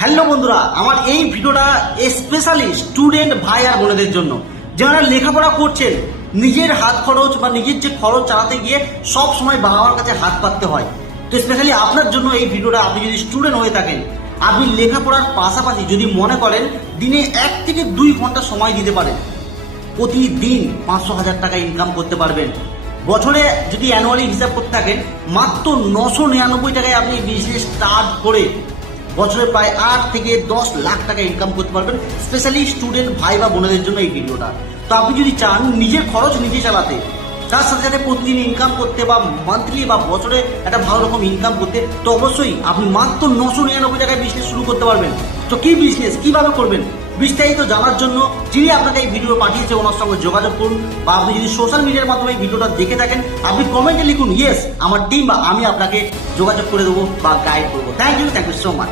Hello বন্ধুরা, আমার এই ভিডিওটা স্পেশালি স্টুডেন্ট ভাই আর বোনেদের জন্য যারা লেখাপড়া করছেন, নিজের হাত খরচ বা নিজের যে খরচ চালাতে গিয়ে সব সময় বাবা মার কাছে হাত পাততে হয়। তো স্পেশালি আপনার জন্য এই ভিডিওটা। আপনি যদি স্টুডেন্ট হয়ে থাকেন, আপনি লেখাপড়ার পাশাপাশি যদি মনে করেন দিনে 1 থেকে 2 ঘন্টা সময় দিতে পারেন, প্রতিদিন 500,000 টাকা ইনকাম করতে পারবেন। বছরে যদি অ্যানুয়ালি হিসাব করতে থাকেন, মাত্র 999 টাকায় আপনি বিজনেস স্টার্ট করে বছরে প্রায় 8 থেকে 10 লাখ টাকা ইনকাম করতে পারবেন। স্পেশালি স্টুডেন্ট ভাই বা বোনেদের জন্য এই ভিডিওটা। তো আপনি যদি চান নিজের খরচ নিজে চালাতে, তার সাথে সাথে প্রতিদিন ইনকাম করতে বা মান্থলি বা বছরে একটা ভালো রকম ইনকাম করতে, তো অবশ্যই আপনি মাত্র 999 টাকায় বিজনেস শুরু করতে পারবেন। তো কি বিজনেস কিভাবে করবেন বিস্তারিত জানার জন্য যিনি আপনাকে এই ভিডিও পাঠিয়েছে ওনার সঙ্গে যোগাযোগ করুন, বা আপনি যদি সোশ্যাল মিডিয়ার মাধ্যমে এই ভিডিওটা দেখে থাকেন, আপনি কমেন্টে লিখুন ইয়েস, আমার টিম বা আমি আপনাকে যোগাযোগ করে দেবো বা গাইড করবো। Thank you so much.